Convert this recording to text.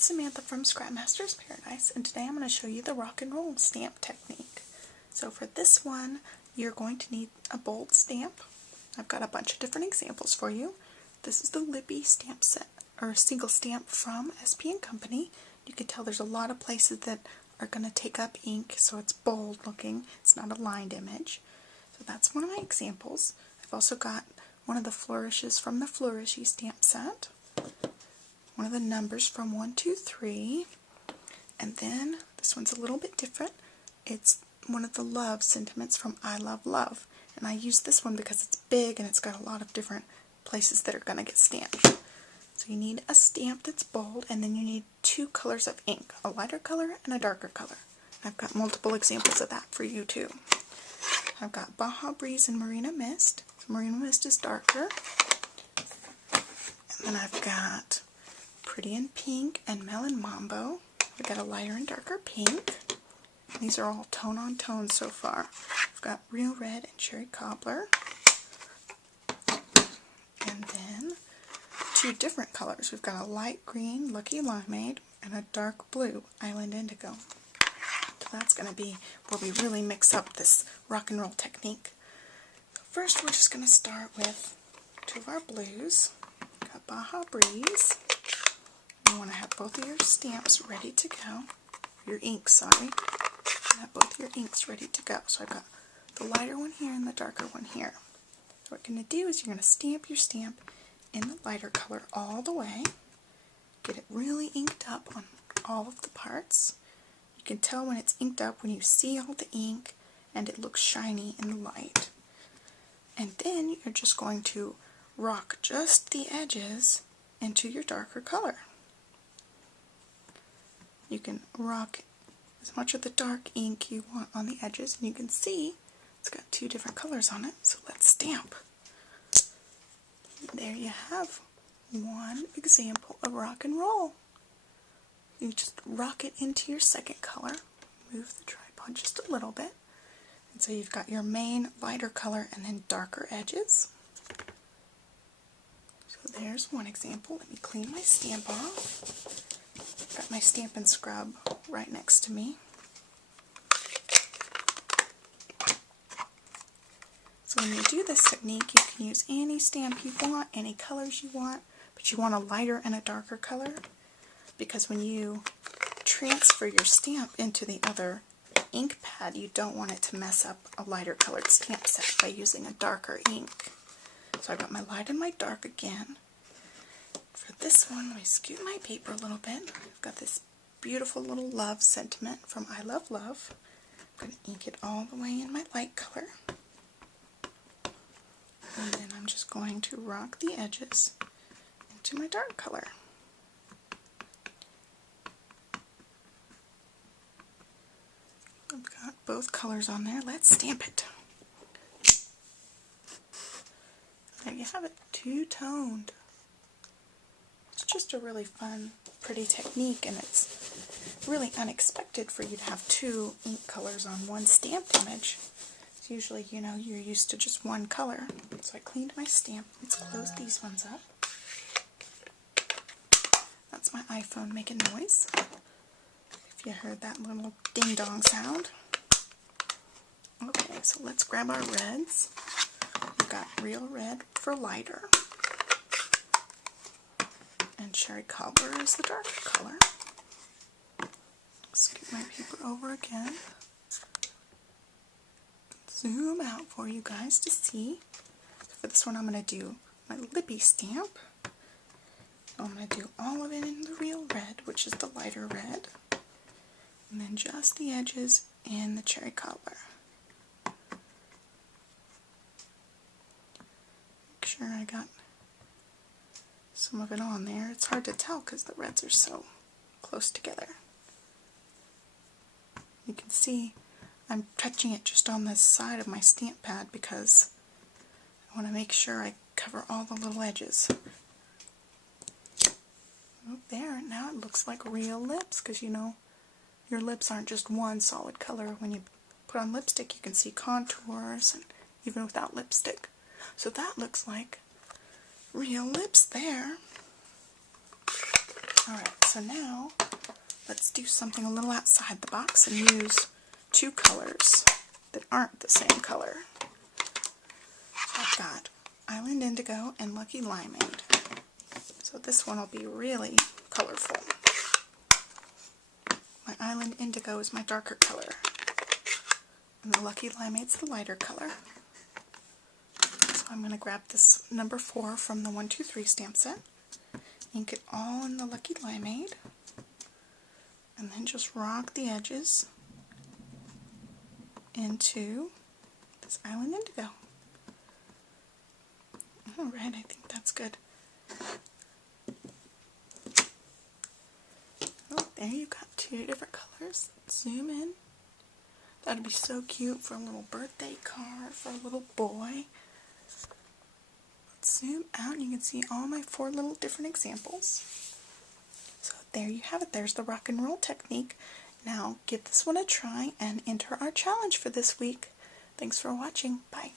it's Samantha from Scrap Masters Paradise, and today I'm going to show you the rock and roll stamp technique. So for this one, you're going to need a bold stamp. I've got a bunch of different examples for you. This is the Lippy stamp set, or single stamp from SP & Company. You can tell there's a lot of places that are going to take up ink, so it's bold looking. It's not a lined image. So that's one of my examples. I've also got one of the flourishes from the Flourishy stamp set. One of the numbers from 1, 2, 3, and then this one's a little bit different. It's one of the love sentiments from I Love Love, and I use this one because it's big and it's got a lot of different places that are going to get stamped. So you need a stamp that's bold, and then you need two colors of ink, a lighter color and a darker color. I've got multiple examples of that for you too. I've got Baja Breeze and Marina Mist. Marina Mist is darker, and then I've got Pretty in Pink and Melon Mambo. We've got a lighter and darker pink. These are all tone on tone so far. We've got Real Red and Cherry Cobbler. And then two different colors. We've got a light green Lucky Limeade and a dark blue Island Indigo. So that's going to be where we really mix up this rock and roll technique. So first we're just going to start with two of our blues. We've got Baja Breeze. You want to have both of your stamps ready to go. Your inks, sorry. You have both your inks ready to go. So I've got the lighter one here and the darker one here. So what you're going to do is you're going to stamp your stamp in the lighter color all the way. Get it really inked up on all of the parts. You can tell when it's inked up when you see all the ink and it looks shiny in the light. And then you're just going to rock just the edges into your darker color. You can rock as much of the dark ink you want on the edges, and you can see it's got two different colors on it, so let's stamp. There you have one example of rock and roll. You just rock it into your second color, move the tripod just a little bit, and so you've got your main lighter color and then darker edges. So there's one example. Let me clean my stamp off. Got my Stampin' Scrub right next to me. So when you do this technique, you can use any stamp you want, any colors you want, but you want a lighter and a darker color, because when you transfer your stamp into the other ink pad, you don't want it to mess up a lighter colored stamp set by using a darker ink. So I've got my light and my dark again. For this one, let me scoot my paper a little bit. I've got this beautiful little love sentiment from I Love Love. I'm going to ink it all the way in my light color. And then I'm just going to rock the edges into my dark color. I've got both colors on there. Let's stamp it. There you have it, two-toned. It's just a really fun, pretty technique, and it's really unexpected for you to have two ink colors on one stamped image. It's usually, you know, you're used to just one color. So I cleaned my stamp. Let's close these ones up. That's my iPhone making noise, if you heard that little ding-dong sound. Okay, so let's grab our reds. We've got Real Red for lighter, and Cherry Cobbler is the darker color. Scoot my paper over again. Zoom out for you guys to see. So for this one, I'm going to do my Lippy stamp. I'm going to do all of it in the Real Red, which is the lighter red, and then just the edges in the Cherry Cobbler. Make sure I got some of it on there. It's hard to tell because the reds are so close together. You can see I'm touching it just on the side of my stamp pad because I want to make sure I cover all the little edges. Oh, there, now it looks like real lips, because you know your lips aren't just one solid color. When you put on lipstick, you can see contours, and even without lipstick. So that looks like real lips there. Alright, So now, let's do something a little outside the box and use two colors that aren't the same color. So I've got Island Indigo and Lucky Limeade. So this one will be really colorful. My Island Indigo is my darker color, and the Lucky Limeade's the lighter color. So I'm going to grab this number 4 from the 123 stamp set, ink it all in the Lucky Limeade, and then just rock the edges into this Island Indigo. Alright, I think that's good. Oh, there you got 2 different colors. Zoom in. That'd be so cute for a little birthday card for a little boy. Let's zoom out and you can see all my 4 little different examples. So there you have it. There's the rock and roll technique. Now give this one a try and enter our challenge for this week. Thanks for watching. Bye.